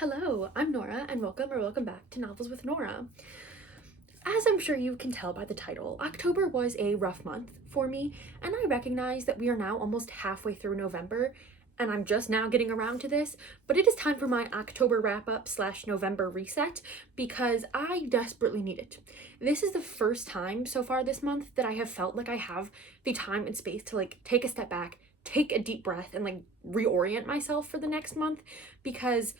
Hello, I'm Nora, and welcome back to Novels with Nora. As I'm sure you can tell by the title, October was a rough month for me, and I recognize that we are now almost halfway through November, and I'm just now getting around to this, but it is time for my October wrap-up / November reset, because I desperately need it. This is the first time so far this month that I have felt like I have the time and space to take a step back, take a deep breath, and reorient myself for the next month, because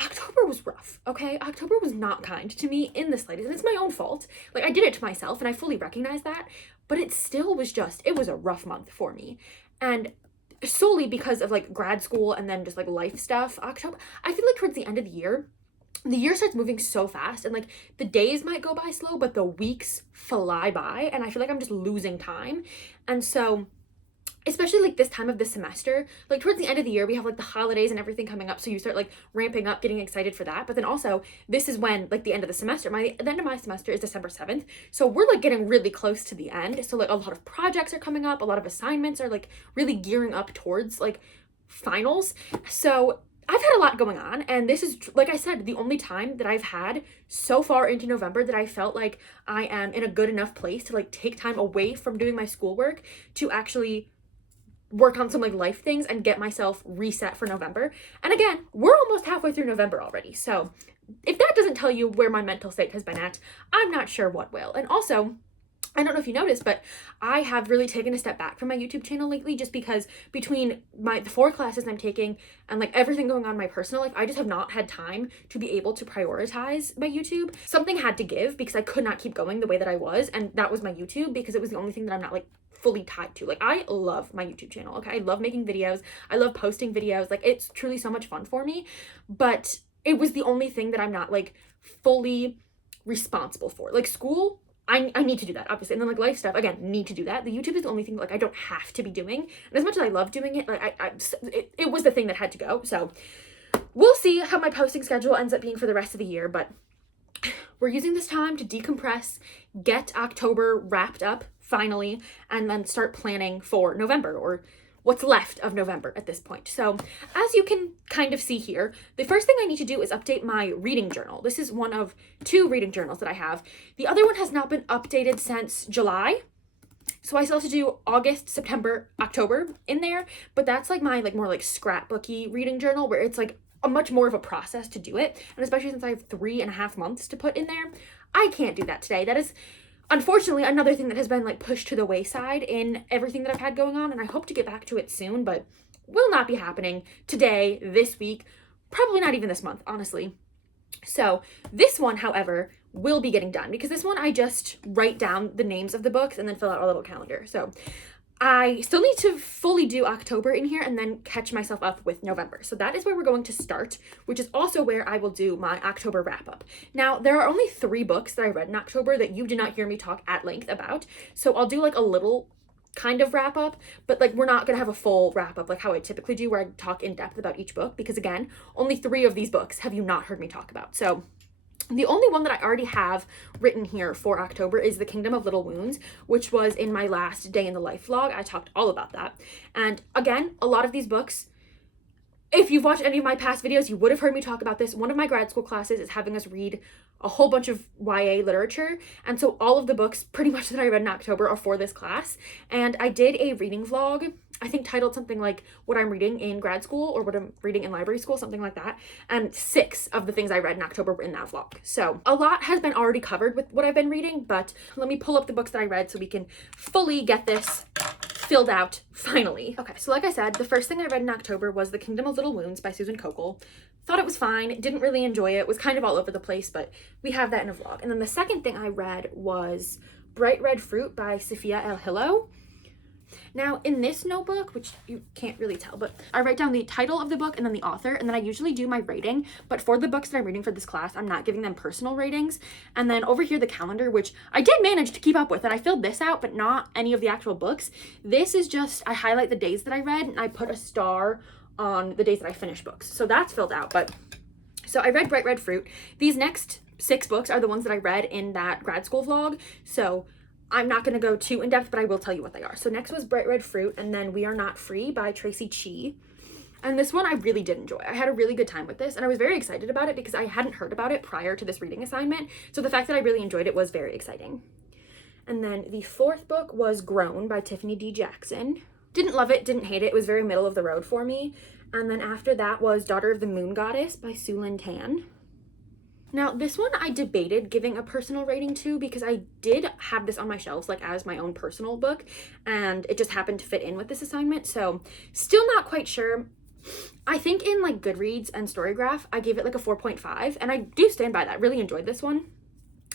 October was rough, okay? October was not kind to me in the slightest, and it's my own fault. I did it to myself, and I fully recognize that, but it still was it was a rough month for me. And solely because of grad school and then just life stuff, October, I feel like towards the end of the year starts moving so fast, and the days might go by slow, but the weeks fly by, and I feel like I'm just losing time. And so especially this time of the semester, towards the end of the year, we have the holidays and everything coming up, so you start ramping up, getting excited for that. But then also, this is when the end of the semester, the end of my semester is December 7th, so we're getting really close to the end. So a lot of projects are coming up, a lot of assignments are really gearing up towards finals. So I've had a lot going on, and this is, like I said, the only time that I've had so far into November that I felt like I am in a good enough place to take time away from doing my schoolwork to actually work on some life things and get myself reset for November. And again, we're almost halfway through November already. So if that doesn't tell you where my mental state has been at, I'm not sure what will. And also, I don't know if you noticed, but I have really taken a step back from my YouTube channel lately, just because between the 4 classes I'm taking and everything going on in my personal life, I just have not had time to be able to prioritize my YouTube. Something had to give because I could not keep going the way that I was, and that was my YouTube, because it was the only thing that I'm not fully tied to. I love my YouTube channel, okay? I love making videos. I love posting videos. It's truly so much fun for me, but it was the only thing that I'm not fully responsible for. School, I need to do that, obviously. And then life stuff, again, need to do that. The YouTube is the only thing I don't have to be doing. And as much as I love doing it, it was the thing that had to go. So we'll see how my posting schedule ends up being for the rest of the year, but we're using this time to decompress, get October wrapped up finally, and then start planning for November, or what's left of November at this point. So as you can kind of see here, the first thing I need to do is update my reading journal. This is one of 2 reading journals that I have. The other one has not been updated since July. So I still have to do August, September, October in there, but that's my more scrapbooky reading journal, where it's a much more of a process to do it. And especially since I have 3.5 months to put in there, I can't do that today. That is unfortunately another thing that has been pushed to the wayside in everything that I've had going on, and I hope to get back to it soon, but will not be happening today, this week, probably not even this month, honestly. So this one, however, will be getting done, because this one I just write down the names of the books and then fill out a little calendar. So I still need to fully do October in here and then catch myself up with November. So that is where we're going to start, which is also where I will do my October wrap up. Now, there are only 3 books that I read in October that you did not hear me talk at length about. So I'll do a little kind of wrap up, but we're not going to have a full wrap up how I typically do, where I talk in depth about each book, because again, only 3 of these books have you not heard me talk about. So the only one that I already have written here for October is The Kingdom of Little Wounds, which was in my last day in the life vlog. I talked all about that. And again, a lot of these books, if you've watched any of my past videos, you would have heard me talk about this. One of my grad school classes is having us read a whole bunch of YA literature. And so all of the books pretty much that I read in October are for this class. And I did a reading vlog, I think titled something like what I'm reading in grad school or what I'm reading in library school, something like that. And 6 of the things I read in October were in that vlog. So a lot has been already covered with what I've been reading, but let me pull up the books that I read so we can fully get this filled out finally. Okay, so like I said, the first thing I read in October was The Kingdom of Little Wounds by Susan Kokel. Thought it was fine, didn't really enjoy it, was kind of all over the place, but we have that in a vlog. And then the second thing I read was Bright Red Fruit by Sophia El Hillo. Now, in this notebook, which you can't really tell, but I write down the title of the book and then the author, and then I usually do my rating, but for the books that I'm reading for this class, I'm not giving them personal ratings. And then over here, the calendar, which I did manage to keep up with, and I filled this out, but not any of the actual books. This is just, I highlight the days that I read, and I put a star on the days that I finished books. So that's filled out, but so I read Bright Red Fruit. These next 6 books are the ones that I read in that grad school vlog, so I'm not going to go too in depth, but I will tell you what they are. So next was Bright Red Fruit, and then We Are Not Free by Tracy Chee. And this one I really did enjoy. I had a really good time with this, and I was very excited about it because I hadn't heard about it prior to this reading assignment. So the fact that I really enjoyed it was very exciting. And then the fourth book was Grown by Tiffany D. Jackson. Didn't love it, didn't hate it. It was very middle of the road for me. And then after that was Daughter of the Moon Goddess by Sue Lynn Tan. Now, this one I debated giving a personal rating to because I did have this on my shelves like as my own personal book, and it just happened to fit in with this assignment. So still not quite sure. I think in like Goodreads and Storygraph, I gave it like a 4.5, and I do stand by that. Really enjoyed this one.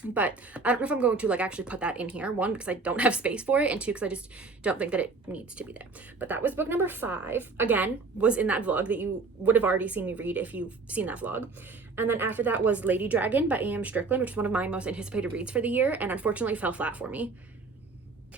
But I don't know if I'm going to like actually put that in here. One, because I don't have space for it, and two, because I just don't think that it needs to be there. But that was book number 5. Again, was in that vlog that you would have already seen me read if you've seen that vlog. And then after that was Lady Dragon by A.M. Strickland, which is one of my most anticipated reads for the year, and unfortunately fell flat for me.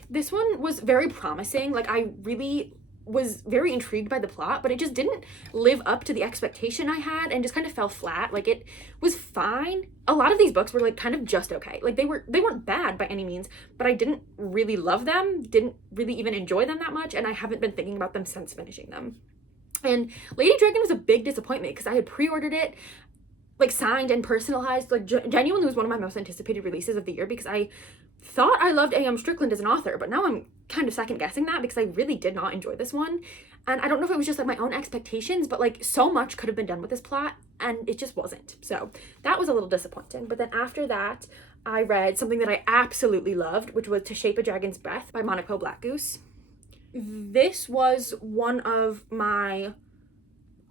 This one was very promising. Like, I really was very intrigued by the plot, but it just didn't live up to the expectation I had and just kind of fell flat. Like, it was fine. A lot of these books were like kind of just okay. Like, they weren't bad by any means, but I didn't really love them, didn't really even enjoy them that much, and I haven't been thinking about them since finishing them. And Lady Dragon was a big disappointment because I had pre-ordered it, like signed and personalized, like genuinely was one of my most anticipated releases of the year because I thought I loved A.M. Strickland as an author, but now I'm kind of second guessing that because I really did not enjoy this one. And I don't know if it was just like my own expectations, but like so much could have been done with this plot and it just wasn't. So that was a little disappointing. But then after that, I read something that I absolutely loved, which was To Shape a Dragon's Breath by Monaco Blackgoose. This was one of my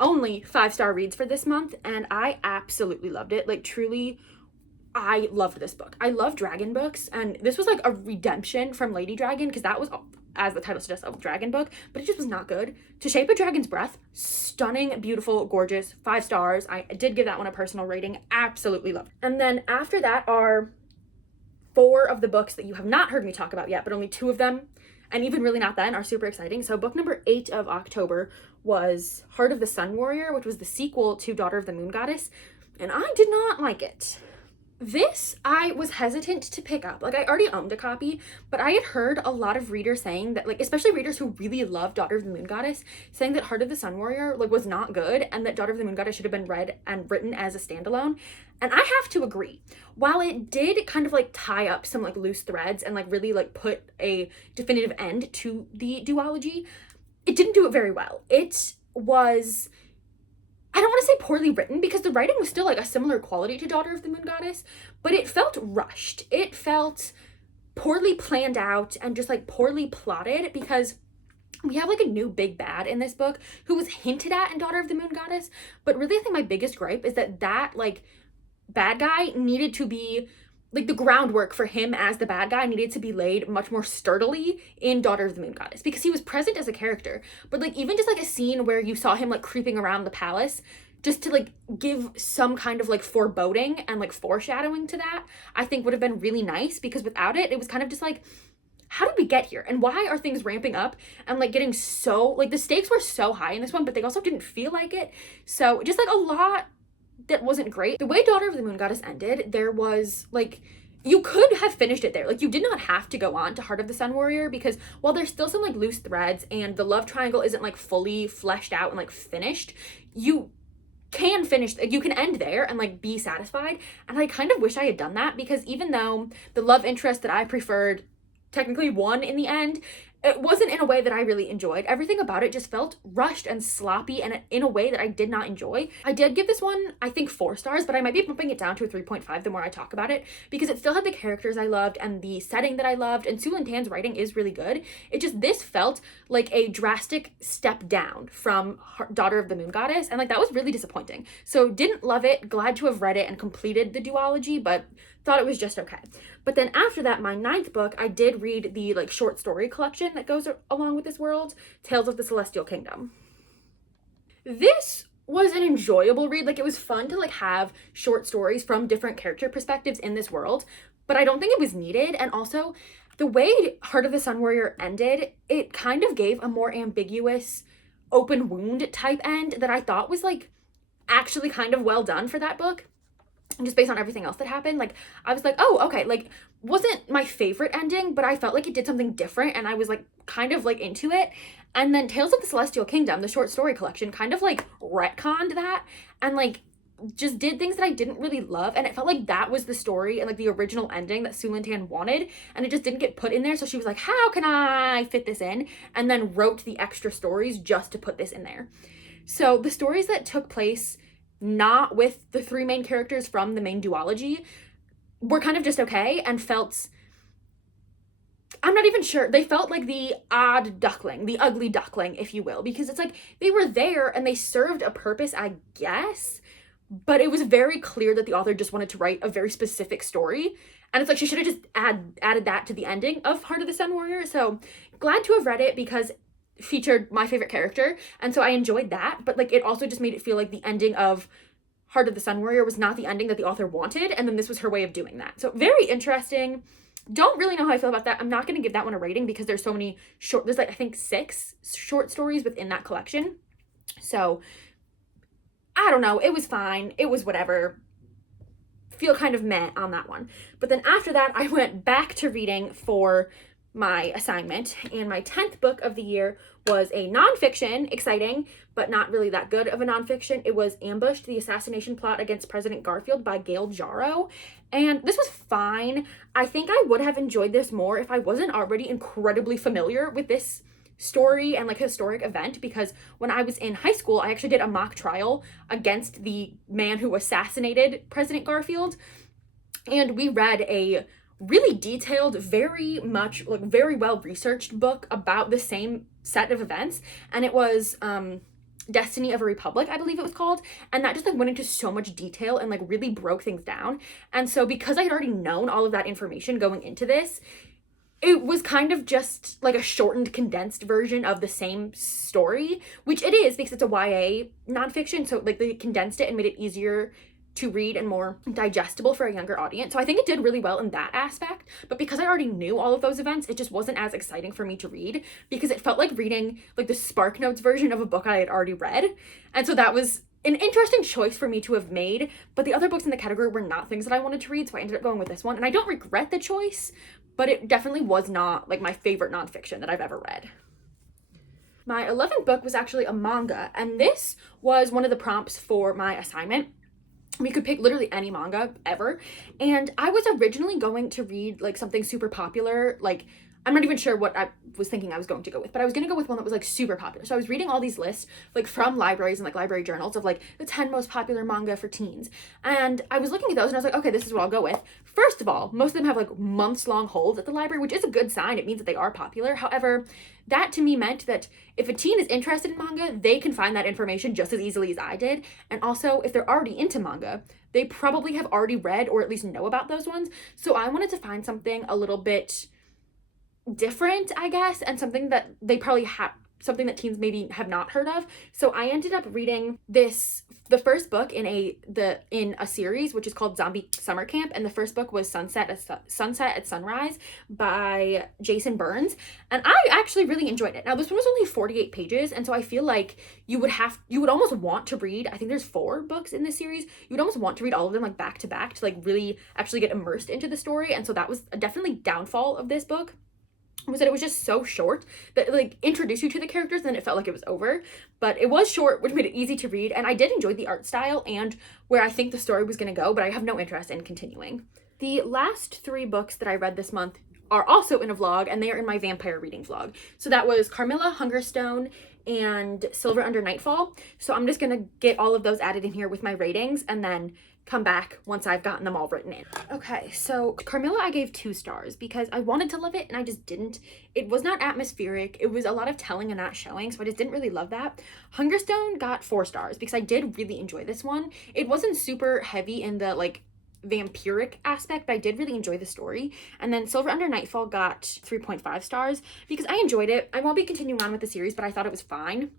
only 5-star reads for this month, and I absolutely loved it. Like, truly, I loved this book. I love dragon books, and this was like a redemption from Lady Dragon because that was, as the title suggests, a dragon book, but it just was not good. To Shape a Dragon's Breath, stunning, beautiful, gorgeous, 5 stars. I did give that one a personal rating. Absolutely loved it. And then after that are 4 of the books that you have not heard me talk about yet, but only 2 of them, and even really not then, are super exciting. So book number 8 of October was Heart of the Sun Warrior, which was the sequel to Daughter of the Moon Goddess, and I did not like it. This I was hesitant to pick up. Like, I already owned a copy, but I had heard a lot of readers saying that, like, especially readers who really love Daughter of the Moon Goddess, saying that Heart of the Sun Warrior, like, was not good and that Daughter of the Moon Goddess should have been read and written as a standalone. And I have to agree. While it did kind of like tie up some like loose threads and like really like put a definitive end to the duology, it didn't do it very well. It was, I don't want to say poorly written because the writing was still like a similar quality to Daughter of the Moon Goddess, but it felt rushed. It felt poorly planned out and just like poorly plotted because we have like a new big bad in this book who was hinted at in Daughter of the Moon Goddess, but really I think my biggest gripe is that like bad guy needed to be, like, the groundwork for him as the bad guy needed to be laid much more sturdily in Daughter of the Moon Goddess because he was present as a character, but like even just like a scene where you saw him like creeping around the palace just to like give some kind of like foreboding and like foreshadowing to that, I think would have been really nice because without it, it was kind of just like, how did we get here? And why are things ramping up and like getting so, like the stakes were so high in this one, but they also didn't feel like it. So just like a lot that wasn't great. The way Daughter of the Moon Goddess ended, there was like, you could have finished it there. Like, you did not have to go on to Heart of the Sun Warrior because while there's still some like loose threads and the love triangle isn't like fully fleshed out and like finished, you can finish, like, you can end there and like be satisfied. And I kind of wish I had done that because even though the love interest that I preferred technically won in the end, it wasn't in a way that I really enjoyed. Everything about it just felt rushed and sloppy and in a way that I did not enjoy. I did give this one, I think, 4 stars, but I might be bumping it down to a 3.5 the more I talk about it because it still had the characters I loved and the setting that I loved, and Sue Lynn Tan's writing is really good. It just, this felt like a drastic step down from Daughter of the Moon Goddess, and like that was really disappointing. So didn't love it, glad to have read it and completed the duology, but thought it was just okay. But then after that, my 9th book, I did read the like short story collection that goes along with this world, Tales of the Celestial Kingdom. This was an enjoyable read. Like, it was fun to like have short stories from different character perspectives in this world, but I don't think it was needed. And also the way Heart of the Sun Warrior ended, it kind of gave a more ambiguous open wound type end that I thought was like actually kind of well done for that book. just based on everything else that happened, like, I was like, oh, okay, like, wasn't my favorite ending, but I felt like it did something different, and I was, like, kind of, like, into it. And then Tales of the Celestial Kingdom, the short story collection, kind of, like, retconned that, and, like, just did things that I didn't really love, and it felt like that was the story and, like, the original ending that Su Lintan wanted, and it just didn't get put in there, so she was like, how can I fit this in? And then wrote the extra stories just to put this in there. So the stories that took place not with the three main characters from the main duology were kind of just okay and felt, I'm not even sure, they felt like the odd duckling, the ugly duckling, if you will, because it's like they were there and they served a purpose, I guess, but it was very clear that the author just wanted to write a very specific story, and it's like she should have just added that to the ending of Heart of the Sun Warrior. So glad to have read it because featured my favorite character, and so I enjoyed that, but like it also just made it feel like the ending of Heart of the Sun Warrior was not the ending that the author wanted, and then this was her way of doing that. So very interesting. Don't really know how I feel about that. I'm not going to give that one a rating because there's so many short, there's like I think 6 short stories within that collection, so I don't know, it was fine, it was whatever, feel kind of meh on that one. But then after that I went back to reading for my assignment, and my 10th book of the year was a nonfiction, exciting, but not really that good of a nonfiction. It was Ambushed, the Assassination Plot Against President Garfield by Gail Jarrow, and this was fine. I think I would have enjoyed this more if I wasn't already incredibly familiar with this story and like historic event, because when I was in high school, I actually did a mock trial against the man who assassinated President Garfield, and we read a really detailed, very much like very well researched book about the same set of events, and it was Destiny of a Republic, I believe it was called, and that just like went into so much detail and like really broke things down. And so because I had already known all of that information going into this, it was kind of just like a shortened, condensed version of the same story, which it is because it's a YA nonfiction, so like they condensed it and made it easier to read and more digestible for a younger audience. So I think it did really well in that aspect, but because I already knew all of those events, it just wasn't as exciting for me to read because it felt like reading like the Spark Notes version of a book I had already read. And so that was an interesting choice for me to have made, but the other books in the category were not things that I wanted to read, so I ended up going with this one, and I don't regret the choice, but it definitely was not like my favorite nonfiction that I've ever read. My 11th book was actually a manga, and this was one of the prompts for my assignment. We could pick literally any manga ever, and I was originally going to read like something super popular, like I'm not even sure what I was thinking I was going to go with, but I was going to go with one that was like super popular. So I was reading all these lists like from libraries and like library journals of like the 10 most popular manga for teens, and I was looking at those and I was like, okay, this is what I'll go with. First of all, most of them have like months-long holds at the library, which is a good sign. It means that they are popular. However, that to me meant that if a teen is interested in manga, they can find that information just as easily as I did. And also, if they're already into manga, they probably have already read or at least know about those ones. So I wanted to find something a little bit different, I guess, and something that they probably have, something that teens maybe have not heard of. So I ended up reading the first book in a series which is called Zombie Summer Camp, and the first book was Sunset at Sunrise by Jason Burns, and I actually really enjoyed it. Now this one was only 48 pages, and so I feel like you would almost want to read, I think there's 4 books in this series, you would almost want to read all of them like back to back to like really actually get immersed into the story. And so that was definitely downfall of this book, was that it was just so short that like introduced you to the characters and then it felt like it was over. But it was short, which made it easy to read, and I did enjoy the art style and where I think the story was going to go, but I have no interest in continuing. The last 3 books that I read this month are also in a vlog, and they are in my vampire reading vlog. So that was Carmilla, Hungerstone, and Silver Under Nightfall. So I'm just gonna get all of those added in here with my ratings and then come back once I've gotten them all written in. Okay, so Carmilla I gave 2 stars because I wanted to love it and I just didn't. It was not atmospheric. It was a lot of telling and not showing, so I just didn't really love that. Hungerstone got 4 stars because I did really enjoy this one. It wasn't super heavy in the like vampiric aspect, but I did really enjoy the story. And then Silver Under Nightfall got 3.5 stars because I enjoyed it. I won't be continuing on with the series, but I thought it was fine.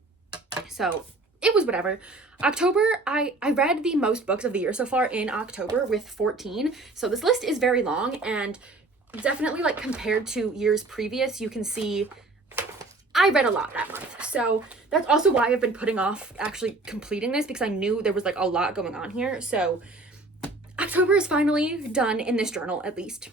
So it was whatever. October, I read the most books of the year so far in October with 14. So this list is very long, and definitely like compared to years previous, you can see I read a lot that month. So that's also why I've been putting off actually completing this, because I knew there was like a lot going on here. So October is finally done in this journal, at least.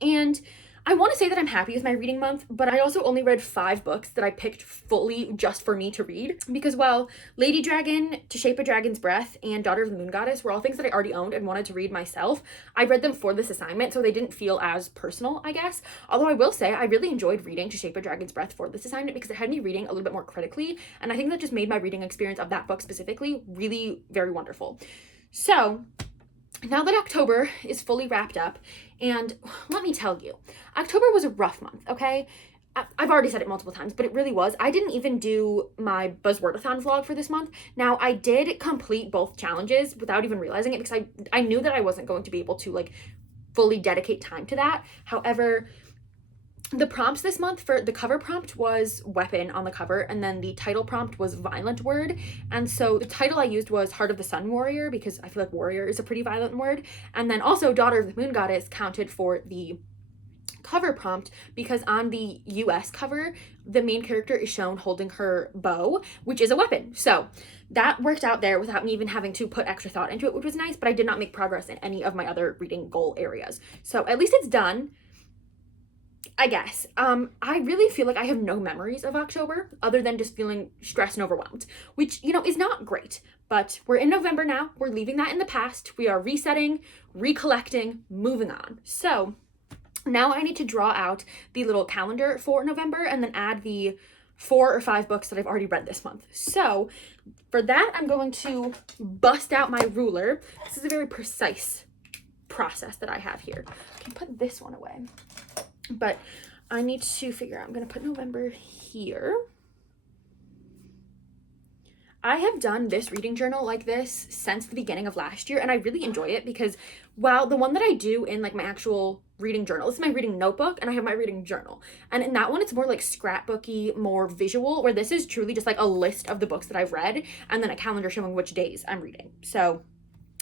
And I want to say that I'm happy with my reading month, but I also only read 5 books that I picked fully just for me to read. Because while Lady Dragon, To Shape a Dragon's Breath, and Daughter of the Moon Goddess were all things that I already owned and wanted to read myself, I read them for this assignment, so they didn't feel as personal, I guess. Although I will say I really enjoyed reading To Shape a Dragon's Breath for this assignment because it had me reading a little bit more critically, and I think that just made my reading experience of that book specifically really very wonderful. So now that October is fully wrapped up, and let me tell you, October was a rough month, okay? I've already said it multiple times, but it really was. I didn't even do my Buzzwordathon vlog for this month. Now, I did complete both challenges without even realizing it because I knew that I wasn't going to be able to, like, fully dedicate time to that. However, the prompts this month for the cover prompt was weapon on the cover, and then the title prompt was violent word. And so the title I used was Heart of the Sun Warrior because I feel like warrior is a pretty violent word. And then also Daughter of the Moon Goddess counted for the cover prompt because on the US cover, the main character is shown holding her bow, which is a weapon. So that worked out there without me even having to put extra thought into it, which was nice, but I did not make progress in any of my other reading goal areas. So at least it's done, I guess. I really feel like I have no memories of October other than just feeling stressed and overwhelmed, which, you know, is not great. But we're in November now. We're leaving that in the past. We are resetting, recollecting, moving on. So now I need to draw out the little calendar for November and then add the 4 or 5 books that I've already read this month. So for that, I'm going to bust out my ruler. This is a very precise process that I have here. I can put this one away. But I need to figure out, I'm going to put November here. I have done this reading journal like this since the beginning of last year, and I really enjoy it because while the one that I do in like my actual reading journal, this is my reading notebook and I have my reading journal. And in that one, it's more like scrapbooky, more visual, where this is truly just like a list of the books that I've read and then a calendar showing which days I'm reading. So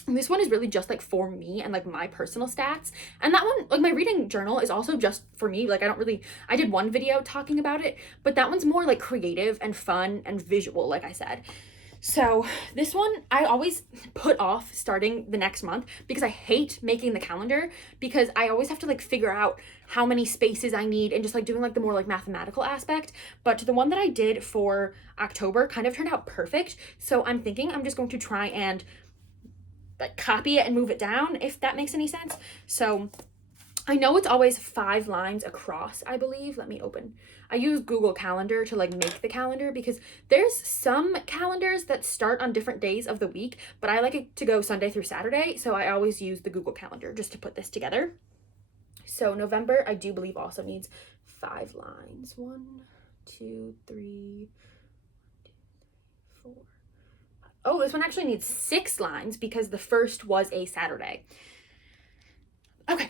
this one is really just like for me and like my personal stats. And that one, like my reading journal is also just for me. Like I did one video talking about it, but that one's more like creative and fun and visual, like I said. So this one, I always put off starting the next month because I hate making the calendar because I always have to like figure out how many spaces I need and just like doing like the more like mathematical aspect. But the one that I did for October kind of turned out perfect. So I'm thinking I'm just going to try and like copy it and move it down, if that makes any sense. So I know it's always 5 lines across, I believe. Let me open. I use Google Calendar to like make the calendar because there's some calendars that start on different days of the week, but I like it to go Sunday through Saturday. So I always use the Google Calendar just to put this together. So November, I do believe also needs 5 lines. 1, 2, 3, 4. Oh, this one actually needs 6 lines because the first was a Saturday. Okay,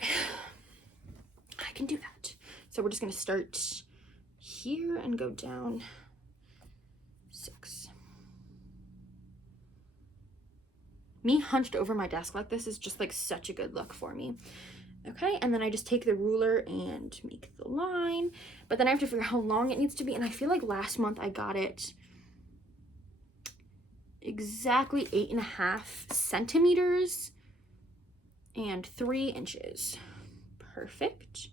I can do that. So we're just gonna start here and go down 6. Me hunched over my desk like this is just like such a good look for me. Okay, and then I just take the ruler and make the line, but then I have to figure out how long it needs to be. And I feel like last month I got it exactly 8.5 centimeters and 3 inches. Perfect.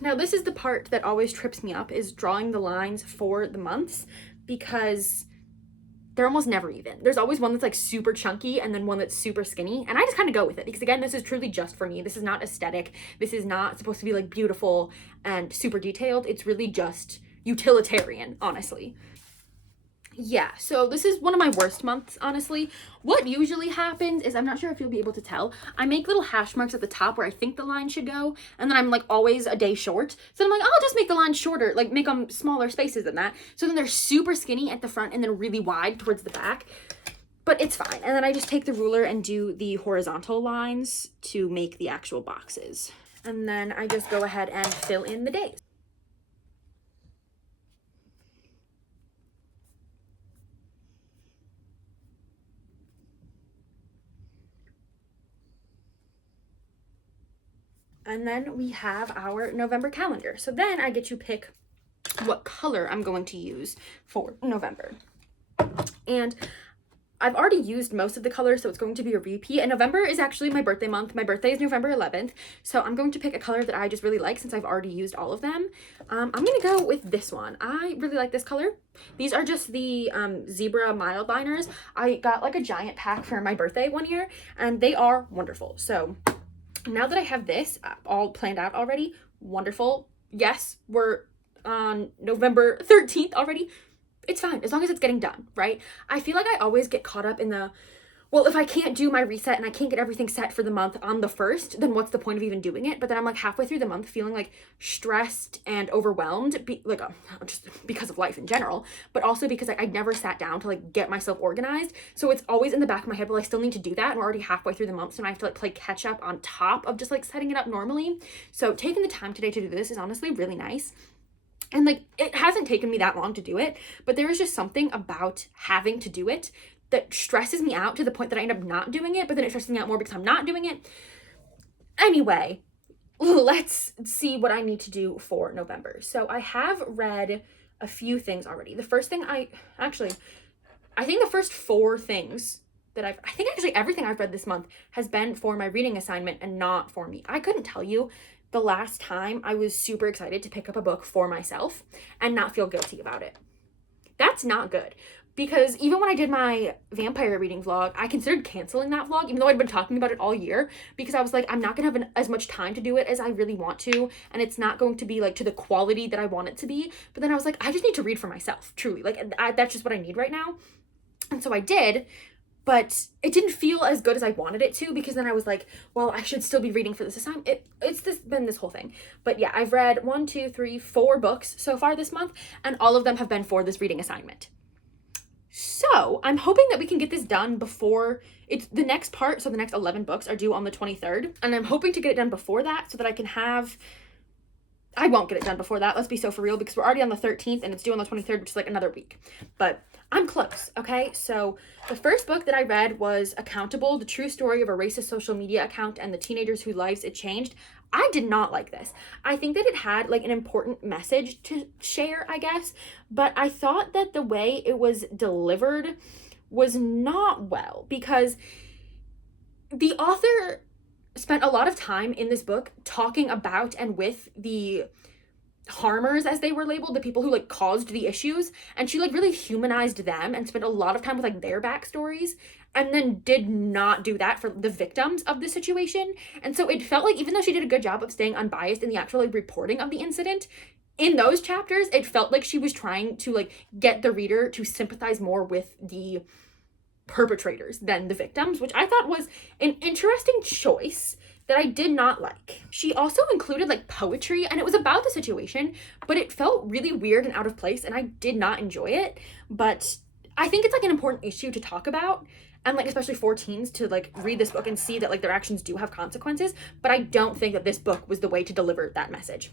Now this is the part that always trips me up, is drawing the lines for the months because they're almost never even. There's always one that's like super chunky and then one that's super skinny. And I just kind of go with it because again, this is truly just for me. This is not aesthetic. This is not supposed to be like beautiful and super detailed. It's really just utilitarian, honestly. Yeah, so this is one of my worst months, honestly. What usually happens is, I'm not sure if you'll be able to tell, I make little hash marks at the top where I think the line should go, and then I'm like always a day short. So I'm like, I'll just make the line shorter, like make them smaller spaces than that. So then they're super skinny at the front and then really wide towards the back. But it's fine. And then I just take the ruler and do the horizontal lines to make the actual boxes. And then I just go ahead and fill in the days. And then we have our November calendar. So then I get to pick what color I'm going to use for November. And I've already used most of the colors, so it's going to be a repeat. And November is actually my birthday month. My birthday is November 11th. So I'm going to pick a color that I just really like since I've already used all of them. I'm going to go with this one. I really like this color. These are just the zebra mild liners. I got like a giant pack for my birthday one year, and they are wonderful. So now that I have this all planned out already, wonderful. Yes, we're on November 13th already. It's fine as long as it's getting done, right? I feel like I always get caught up in the, well, if I can't do my reset and I can't get everything set for the month on the 1st, then what's the point of even doing it? But then I'm like halfway through the month feeling like stressed and overwhelmed, just because of life in general, but also because I never sat down to like get myself organized. So it's always in the back of my head, well, I still need to do that. And we're already halfway through the month, so I have to like play catch up on top of just like setting it up normally. So taking the time today to do this is honestly really nice. And like, it hasn't taken me that long to do it, but there is just something about having to do it that stresses me out to the point that I end up not doing it, but then it stresses me out more because I'm not doing it. Anyway, let's see what I need to do for November. So I have read a few things already. The first thing I think the first 4 things that I think actually everything I've read this month has been for my reading assignment and not for me. I couldn't tell you the last time I was super excited to pick up a book for myself and not feel guilty about it. That's not good. Because even when I did my vampire reading vlog, I considered canceling that vlog, even though I'd been talking about it all year, because I was like, I'm not going to have as much time to do it as I really want to, and it's not going to be like to the quality that I want it to be. But then I was like, I just need to read for myself, truly. Like, that's just what I need right now. And so I did, but it didn't feel as good as I wanted it to, because then I was like, well, I should still be reading for this assignment. It's been this whole thing. But yeah, I've read 1, 2, 3, 4 books so far this month, and all of them have been for this reading assignment. So I'm hoping that we can get this done before it's the next part. So the next 11 books are due on the 23rd. And I'm hoping to get it done before that so that I won't get it done before that. Let's be so for real, because we're already on the 13th and it's due on the 23rd, which is like another week. But I'm close, okay? So the first book that I read was Accountable, The True Story of a Racist Social Media Account and the Teenagers Whose Lives It Changed. I did not like this. I think that it had like an important message to share, I guess, but I thought that the way it was delivered was not well, because the author spent a lot of time in this book talking about and with the harmers, as they were labeled, the people who like caused the issues, and she like really humanized them and spent a lot of time with like their backstories, and then did not do that for the victims of the situation. And so it felt like, even though she did a good job of staying unbiased in the actual like reporting of the incident, in those chapters it felt like she was trying to like get the reader to sympathize more with the perpetrators than the victims, which I thought was an interesting choice that I did not like. She also included like poetry, and it was about the situation, but it felt really weird and out of place, and I did not enjoy it. But I think it's like an important issue to talk about, and like especially for teens to like read this book and see that like their actions do have consequences. But I don't think that this book was the way to deliver that message.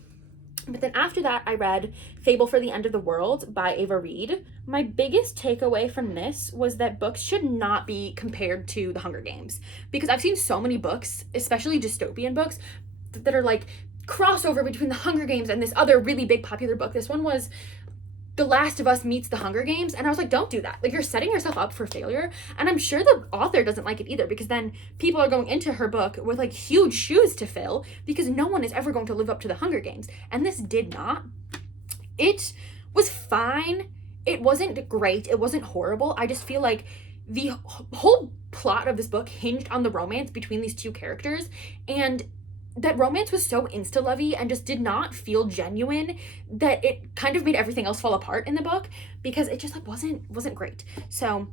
But then after that, I read Fable for the End of the World by Ava Reed. My biggest takeaway from this was that books should not be compared to The Hunger Games, because I've seen so many books, especially dystopian books, that are like crossover between The Hunger Games and this other really big popular book. This one was The Last of Us meets The Hunger Games, and I was like, don't do that. Like, you're setting yourself up for failure, and I'm sure the author doesn't like it either, because then people are going into her book with like huge shoes to fill, because no one is ever going to live up to The Hunger Games, and this did not. It was fine. It wasn't great. It wasn't horrible. I just feel like the whole plot of this book hinged on the romance between these two characters, and that romance was so insta-lovey and just did not feel genuine that it kind of made everything else fall apart in the book, because it just like wasn't great. So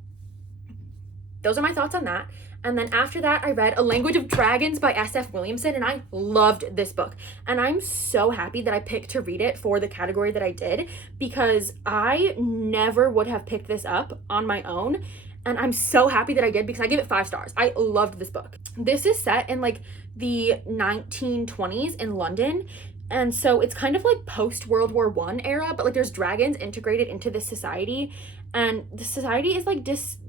those are my thoughts on that. And then after that, I read A Language of Dragons by S.F. Williamson, and I loved this book. And I'm so happy that I picked to read it for the category that I did, because I never would have picked this up on my own. And I'm so happy that I did, because I gave it 5 stars. I loved this book. This is set in like the 1920s in London. And so it's kind of like post-World War I era, but like there's dragons integrated into this society. And the society is like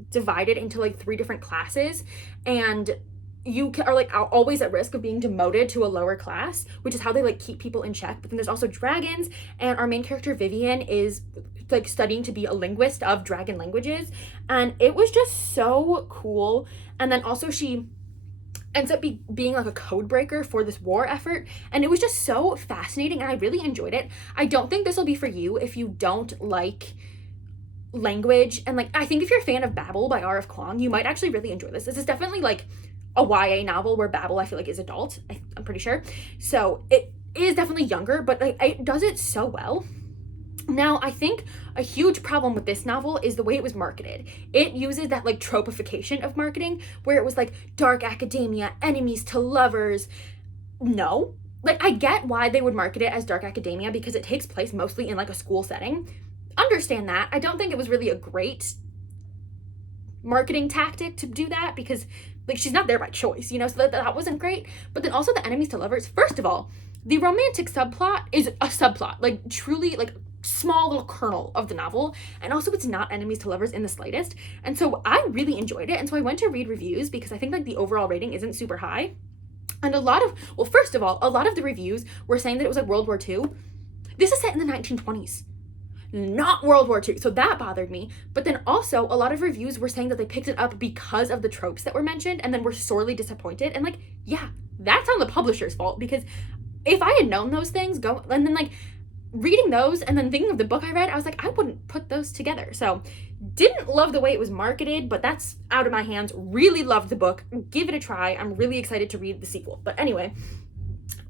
divided into like 3 different classes. And you are like always at risk of being demoted to a lower class, which is how they like keep people in check. But then there's also dragons, and our main character Vivian is like studying to be a linguist of dragon languages, and it was just so cool. And then also she ends up being like a code breaker for this war effort, and it was just so fascinating, and I really enjoyed it. I don't think this will be for you if you don't like language, and like I think if you're a fan of Babel by R.F. Kuang, you might actually really enjoy this. This is definitely like a YA novel, where Babel I feel like is adult, I'm pretty sure. So it is definitely younger, but like it does it so well. Now, I think a huge problem with this novel is the way it was marketed. It uses that like tropification of marketing, where it was like dark academia, enemies to lovers. No, like I get why they would market it as dark academia, because it takes place mostly in like a school setting. Understand that. I don't think it was really a great marketing tactic to do that, because like she's not there by choice, you know, so that wasn't great. But then also the enemies to lovers, first of all, the romantic subplot is a subplot, like truly like small little kernel of the novel, and also it's not enemies to lovers in the slightest. And so I really enjoyed it, and so I went to read reviews, because I think like the overall rating isn't super high. And first of all, a lot of the reviews were saying that it was like World War II. This is set in the 1920s, not World War II. So that bothered me. But then also a lot of reviews were saying that they picked it up because of the tropes that were mentioned, and then were sorely disappointed. And like, yeah, that's on the publisher's fault, because if I had known those things, and then like reading those and then thinking of the book I read, I was like, I wouldn't put those together. So didn't love the way it was marketed, but that's out of my hands. Really loved the book. Give it a try. I'm really excited to read the sequel. But anyway,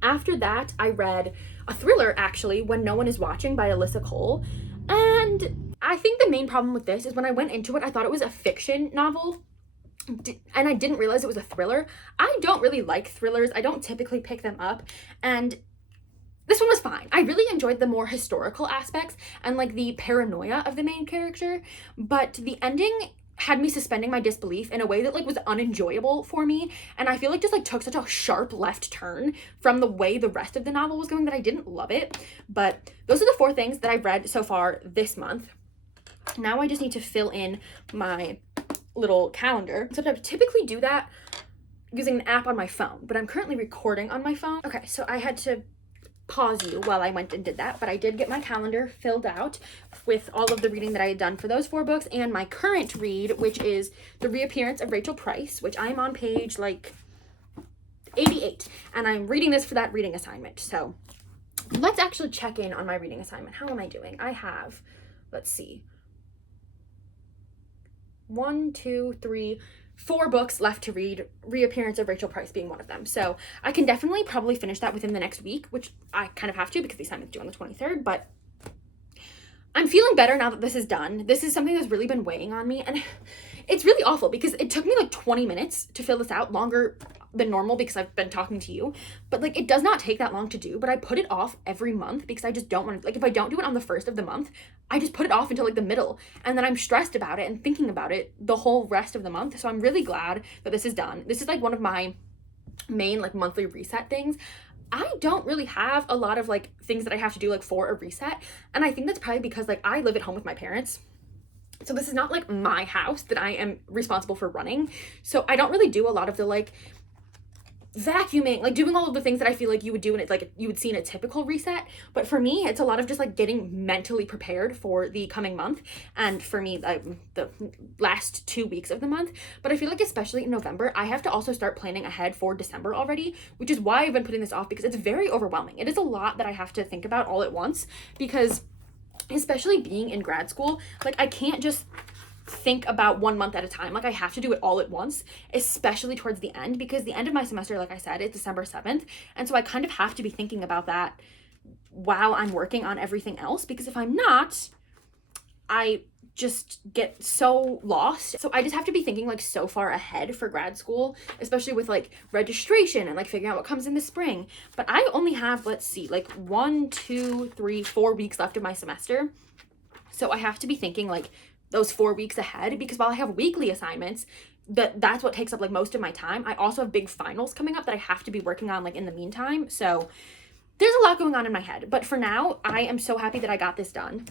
after that, I read a thriller, actually, When No One Is Watching by Alyssa Cole. And I think the main problem with this is when I went into it, I thought it was a fiction novel, and I didn't realize it was a thriller. I don't really like thrillers. I don't typically pick them up, and this one was fine. I really enjoyed the more historical aspects and like the paranoia of the main character, but the ending had me suspending my disbelief in a way that like was unenjoyable for me, and I feel like just like took such a sharp left turn from the way the rest of the novel was going that I didn't love it. But those are the 4 things that I've read so far this month. Now I just need to fill in my little calendar. So I typically do that using an app on my phone, but I'm currently recording on my phone. Okay, so I had to pause you while I went and did that, but I did get my calendar filled out with all of the reading that I had done for those 4 books, and my current read, which is The Reappearance of Rachel Price, which I'm on page like 88, and I'm reading this for that reading assignment. So let's actually check in on my reading assignment. How am I doing? I have, let's see, 1, 2, 3, 4 books left to read, Reappearance of Rachel Price being one of them. So I can definitely probably finish that within the next week, which I kind of have to because the assignment's due on the 23rd, but I'm feeling better now that this is done. This is something that's really been weighing on me, and it's really awful because it took me like 20 minutes to fill this out, longer than normal because I've been talking to you, but like it does not take that long to do, but I put it off every month because I just don't want to, like if I don't do it on the first of the month, I just put it off until like the middle, and then I'm stressed about it and thinking about it the whole rest of the month. So I'm really glad that this is done. This is like one of my main like monthly reset things. I don't really have a lot of like things that I have to do like for a reset, and I think that's probably because like I live at home with my parents. So this is not like my house that I am responsible for running. So I don't really do a lot of the like vacuuming, like doing all of the things that I feel like you would do and it's like you would see in a typical reset. But for me, it's a lot of just like getting mentally prepared for the coming month, and for me the last 2 weeks of the month. But I feel like especially in November, I have to also start planning ahead for December already, which is why I've been putting this off, because it's very overwhelming. It is a lot that I have to think about all at once, because especially being in grad school, like I can't just think about 1 month at a time. Like I have to do it all at once, especially towards the end, because the end of my semester, like I said, is December 7th. And so I kind of have to be thinking about that while I'm working on everything else, because if I'm not, I just get so lost. So I just have to be thinking like so far ahead for grad school, especially with like registration and like figuring out what comes in the spring. But I only have, let's see, like 1, 2, 3, 4 weeks left of my semester. So I have to be thinking like those 4 weeks ahead, because while I have weekly assignments, that's what takes up like most of my time. I also have big finals coming up that I have to be working on like in the meantime. So there's a lot going on in my head, but for now, I am so happy that I got this done.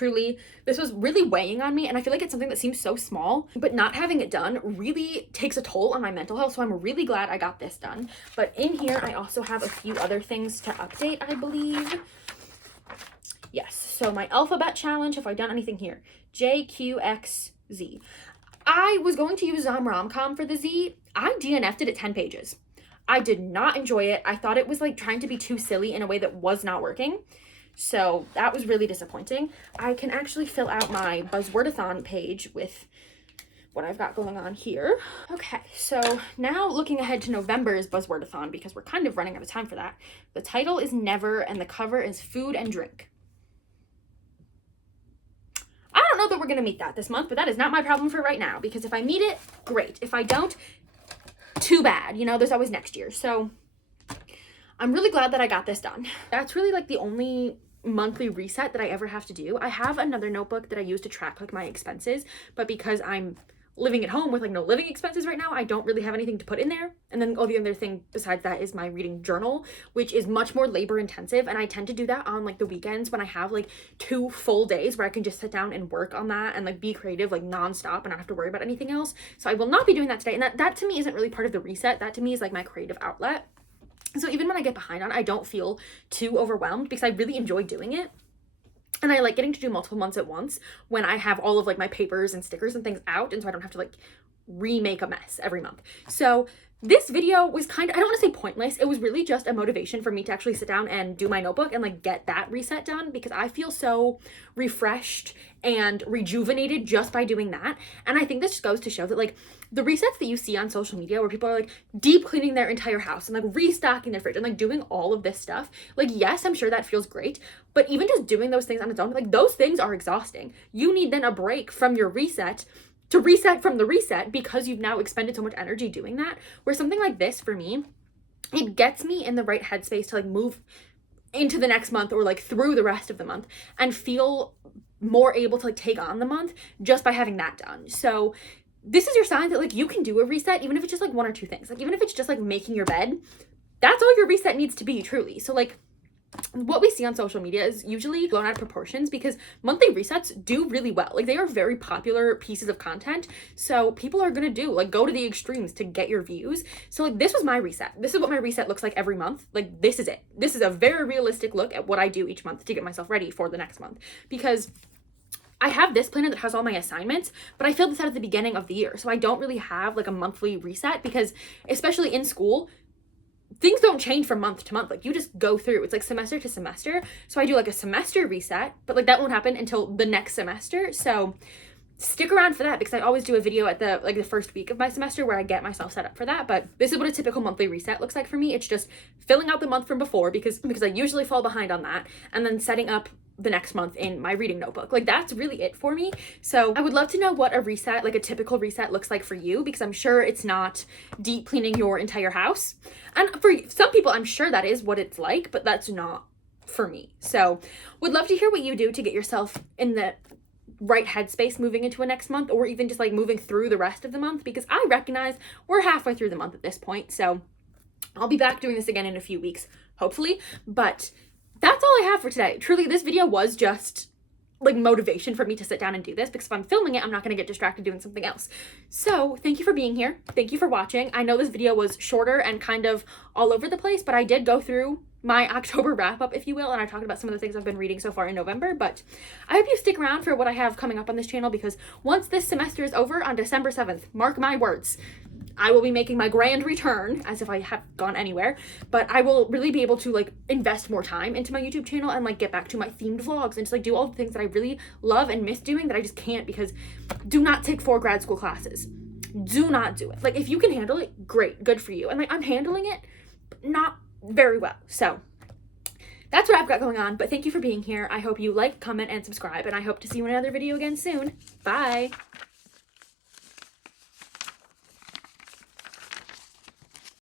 truly, this was really weighing on me, and I feel like it's something that seems so small, but not having it done really takes a toll on my mental health, so I'm really glad I got this done. But in here, I also have a few other things to update, I believe. Yes, so my alphabet challenge, have I done anything here? J, Q, X, Z. I was going to use Rom-Com for the Z. I DNF'd it at 10 pages. I did not enjoy it. I thought it was like trying to be too silly in a way that was not working. So that was really disappointing. I can actually fill out my Buzzwordathon page with what I've got going on here. Okay, so now looking ahead to November's Buzzwordathon, because we're kind of running out of time for that. The title is Never, and the cover is Food and Drink. I don't know that we're going to meet that this month, but that is not my problem for right now, because if I meet it, great. If I don't, too bad. You know, there's always next year. So I'm really glad that I got this done. That's really like the only monthly reset that I ever have to do. I have another notebook that I use to track like my expenses, but because I'm living at home with like no living expenses right now, I don't really have anything to put in there. And then the other thing besides that is my reading journal, which is much more labor intensive, and I tend to do that on like the weekends when I have like 2 full days where I can just sit down and work on that and like be creative like nonstop and not have to worry about anything else. So I will not be doing that today, and that to me isn't really part of the reset. That to me is like my creative outlet. So even when I get behind on it, I don't feel too overwhelmed because I really enjoy doing it. And I like getting to do multiple months at once when I have all of like my papers and stickers and things out, and so I don't have to like remake a mess every month. So this video was kind of, I don't want to say pointless. It was really just a motivation for me to actually sit down and do my notebook and like get that reset done, because I feel so refreshed and rejuvenated just by doing that. And I think this just goes to show that like the resets that you see on social media where people are like deep cleaning their entire house and like restocking their fridge and like doing all of this stuff, like yes, I'm sure that feels great, but even just doing those things on its own, like those things are exhausting. You need then a break from your reset to reset from the reset, because you've now expended so much energy doing that. Where something like this, for me, it gets me in the right headspace to like move into the next month or like through the rest of the month and feel more able to like take on the month just by having that done. So this is your sign that like you can do a reset, even if it's just like 1 or 2 things. Like even if it's just like making your bed, that's all your reset needs to be, truly. So like what we see on social media is usually blown out of proportions, because monthly resets do really well. Like they are very popular pieces of content, so people are gonna do like go to the extremes to get your views. So like this was my reset. This is what my reset looks like every month. Like this is it. This is a very realistic look at what I do each month to get myself ready for the next month, because I have this planner that has all my assignments, but I filled this out at the beginning of the year, so I don't really have like a monthly reset, because especially in school, things don't change from month to month. Like you just go through, it's like semester to semester. So I do like a semester reset, but like that won't happen until the next semester. So stick around for that, because I always do a video at the first week of my semester where I get myself set up for that. But this is what a typical monthly reset looks like for me. It's just filling out the month from before, because I usually fall behind on that, and then setting up the next month in my reading notebook. Like that's really it for me. So I would love to know what a reset, like a typical reset, looks like for you, because I'm sure it's not deep cleaning your entire house. And for some people, I'm sure that is what it's like, but that's not for me. So would love to hear what you do to get yourself in the right headspace moving into a next month, or even just like moving through the rest of the month, because I recognize we're halfway through the month at this point. So I'll be back doing this again in a few weeks, hopefully. But that's all I have for today. Truly, this video was just like motivation for me to sit down and do this, because if I'm filming it, I'm not going to get distracted doing something else. So thank you for being here. Thank you for watching. I know this video was shorter and kind of all over the place, but I did go through my October wrap up, if you will, and I talked about some of the things I've been reading so far in November. But I hope you stick around for what I have coming up on this channel, because once this semester is over on December 7th, mark my words, I will be making my grand return, as if I have gone anywhere, but I will really be able to like invest more time into my YouTube channel and like get back to my themed vlogs and just like do all the things that I really love and miss doing that I just can't, because do not take 4 grad school classes. Do not do it. Like if you can handle it, great, good for you. And like I'm handling it, but not very well. So that's what I've got going on, but thank you for being here. I hope you like, comment, and subscribe, and I hope to see you in another video again soon. Bye.